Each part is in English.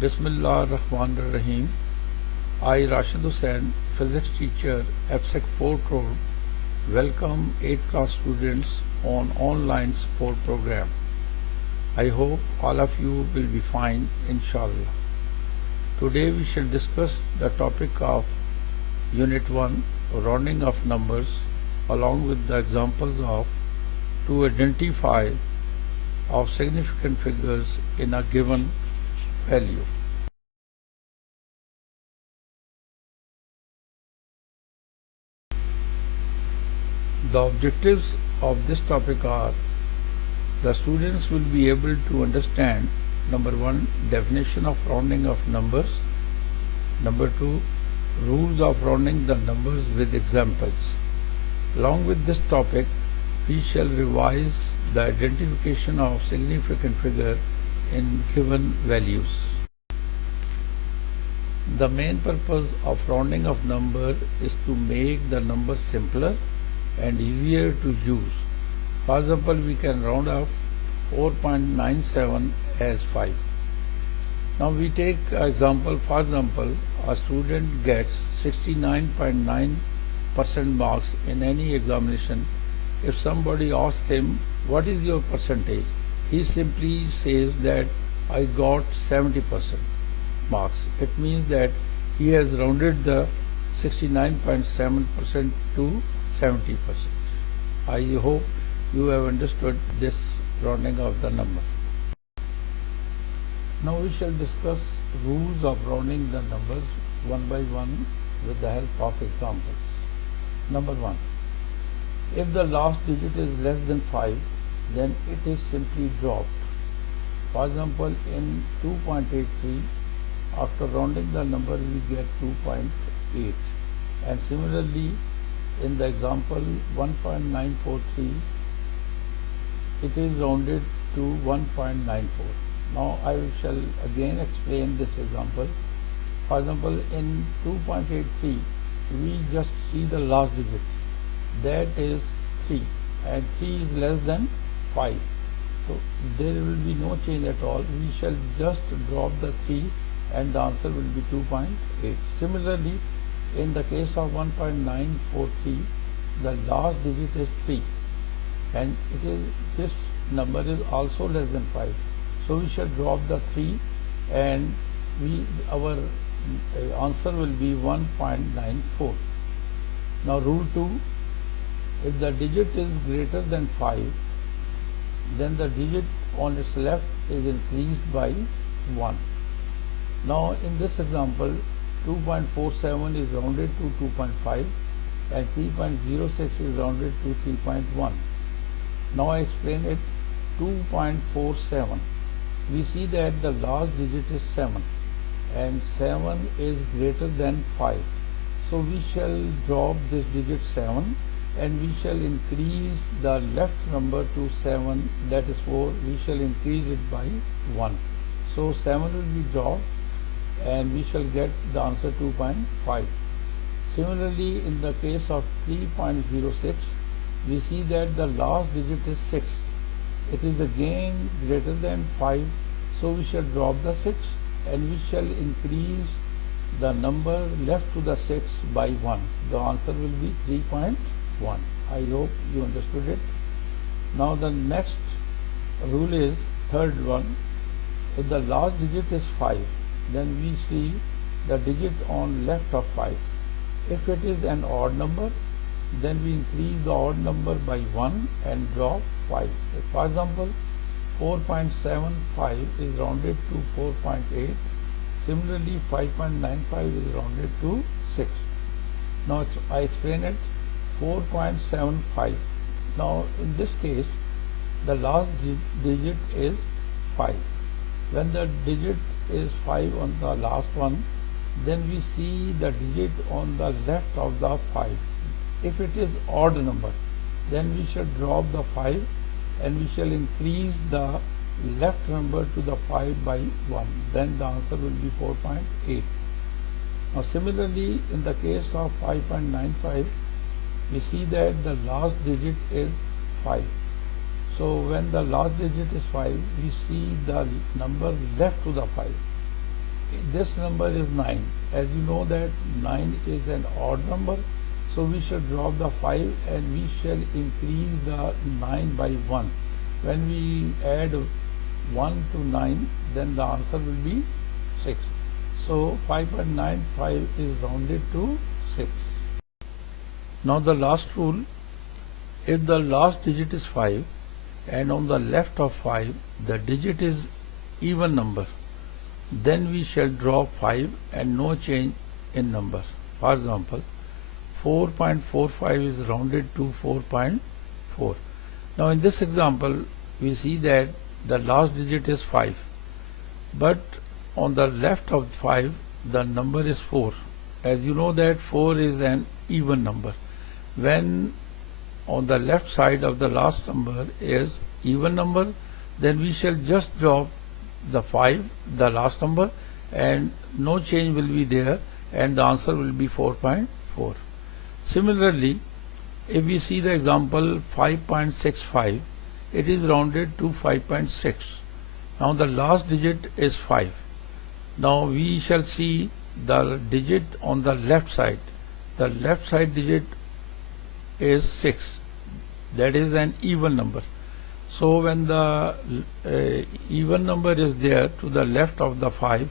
Bismillah ar-Rahman ar-Rahim. I, Rashid Hussain, physics teacher, APSACS 4 Crore, welcome 8th class students on online support program. I hope all of you will be fine, inshallah. Today we shall discuss the topic of Unit 1, rounding of numbers, along with the examples of to identify of significant figures in a given value. The objectives of this topic are: the students will be able to understand number 1, definition of rounding of numbers; number 2, rules of rounding the numbers with examples. Along with this topic, we shall revise the identification of significant figure in given values. The main purpose of rounding of number is to make the number simpler and easier to use. For example, we can round off 4.97 as 5. Now we take example. For example, a student gets 69.9% marks in any examination. If somebody asks him, what is your percentage? He simply says that I got 70% marks. It means that he has rounded the 69.7% to 70%. I hope you have understood this rounding of the number. Now we shall discuss rules of rounding the numbers one by one with the help of examples. Number 1. If the last digit is less than 5, then it is simply dropped. For example, in 2.83, after rounding the number we get 2.8, and similarly in the example 1.943, it is rounded to 1.94. Now I shall again explain this example. For example, in 2.83 we just see the last digit, that is 3, and 3 is less than 5, so there will be no change at all. We shall just drop the 3 and the answer will be 2.8. Similarly, in the case of 1.943, the last digit is 3, and this number is also less than 5, so we shall drop the 3 and our answer will be 1.94. Now rule 2, if the digit is greater than 5, then the digit on its left is increased by 1. Now in this example, 2.47 is rounded to 2.5 and 3.06 is rounded to 3.1. Now I explain it. 2.47, we see that the last digit is 7 and 7 is greater than 5, so we shall drop this digit 7 and we shall increase the left number to 7, that is 4. We shall increase it by 1, so 7 will be dropped and we shall get the answer 2.5. Similarly, in the case of 3.06, we see that the last digit is 6. It is again greater than 5, so we shall drop the 6 and we shall increase the number left to the 6 by 1. The answer will be 3.1. I hope you understood it. Now the next rule is third one. If the last digit is 5, then we see the digit on left of 5. If it is an odd number, then we increase the odd number by 1 and drop 5. For example, 4.75 is rounded to 4.8. Similarly, 5.95 is rounded to 6. Now I explain it. 4.75. Now in this case, the last digit is 5. When the digit is 5 on the last one, then we see the digit on the left of the 5. If it is odd number, then we shall drop the 5 and we shall increase the left number to the 5 by 1. Then the answer will be 4.8. Now similarly, in the case of 5.95, we see that the last digit is 5. So when the last digit is 5, we see the number left to the 5. this number is 9. As you know that 9 is an odd number, so we shall drop the 5 and we shall increase the 9 by 1. When we add 1 to 9, then the answer will be 6. So 5.95 is rounded to 6. Now the last rule, if the last digit is 5 and on the left of 5 the digit is even number, then we shall drop 5 and no change in number. For example, 4.45 is rounded to 4.4. Now in this example we see that the last digit is 5, but on the left of 5 the number is 4. As you know that 4 is an even number. When on the left side of the last number is even number, then we shall just drop the 5, the last number, and no change will be there, and the answer will be 4.4. Similarly, if we see the example 5.65, it is rounded to 5.6. Now the last digit is 5. Now we shall see the digit on the left side. The left side digit is 6. That is an even number. So when the even number is there to the left of the 5,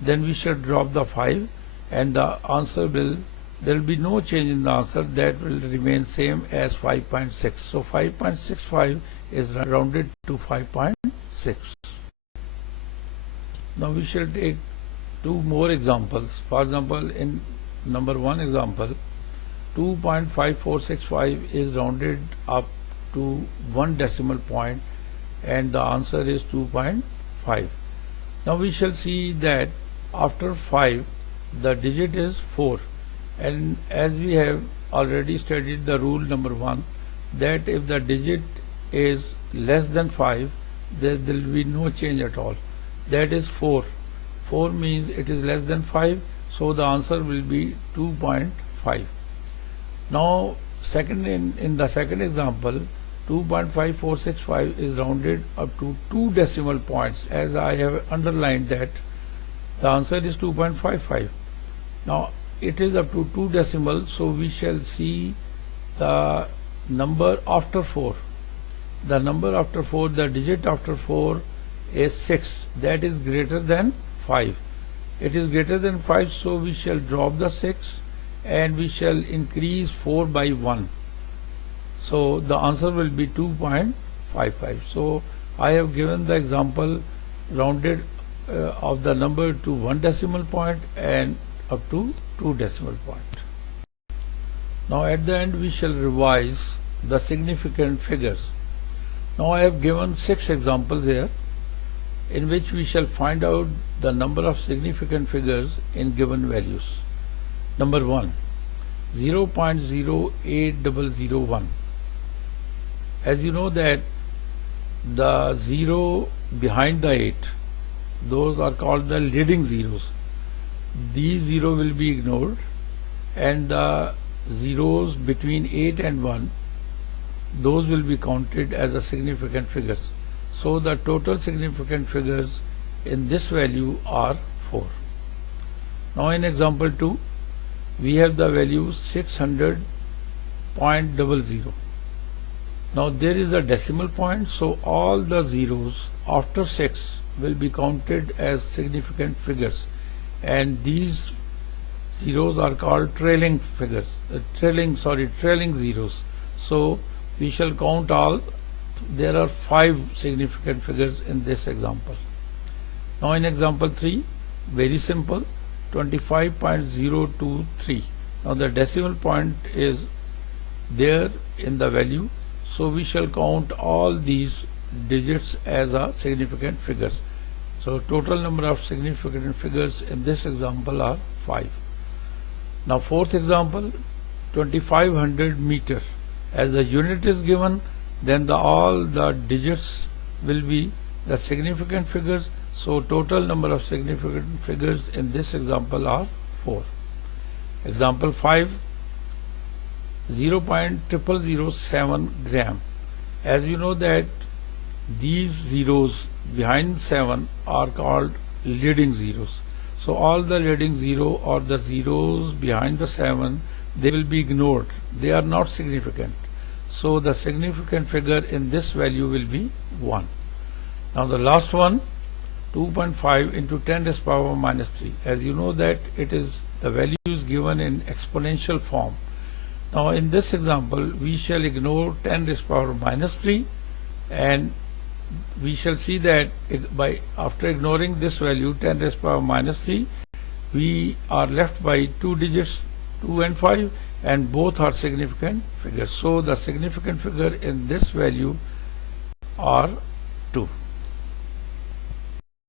then we shall drop the 5 and the answer will, there will be no change in the answer, that will remain same as 5.6. So 5.65 is rounded to 5.6. Now we shall take two more examples. For example, in number 1 example, 2.5465 is rounded up to 1 decimal point and the answer is 2.5. Now we shall see that after 5 the digit is 4, and as we have already studied the rule number 1, that if the digit is less than 5, there will be no change at all. That is 4. 4 means it is less than 5, so the answer will be 2.5. Now in the second example, 2.5465 is rounded up to 2 decimal points. As I have underlined that the answer is 2.55. Now it is up to 2 decimals, so we shall see the number after 4. The number after 4, the digit after 4 is 6. That is greater than 5. It is greater than 5, so we shall drop the 6 and we shall increase 4 by 1. So the answer will be 2.55. So I have given the example rounded of the number to 1 decimal point and up to 2 decimal point. Now at the end we shall revise the significant figures. Now I have given 6 examples here in which we shall find out the number of significant figures in given values. Number 1, 0.08001. As you know that the 0 behind the 8, those are called the leading zeros. These 0 will be ignored, and the zeros between 8 and 1, those will be counted as a significant figures. So the total significant figures in this value are 4. Now in example 2, we have the value 600.00. Now there is a decimal point, so all the zeros after 6 will be counted as significant figures, and these zeros are called trailing figures, trailing zeros. So we shall count all. There are 5 significant figures in this example. Now in example 3, very simple, 25.023. Now the decimal point is there in the value, so we shall count all these digits as a significant figures. So total number of significant figures in this example are 5. Now fourth example, 2500 meter. As the unit is given, then all the digits will be the significant figures. So total number of significant figures in this example are 4. Example 5, 0.0007 gram. As you know that these zeros behind 7 are called leading zeros. So all the leading 0 or the zeros behind the 7, they will be ignored. They are not significant. So the significant figure in this value will be 1. Now the last one, 2.5 into 10 raised power minus 3. As you know that it is the value is given in exponential form. Now in this example we shall ignore 10 raised power minus 3, and we shall see that after ignoring this value 10 raised power minus 3, we are left by two digits 2 and 5, and both are significant figures. So the significant figure in this value are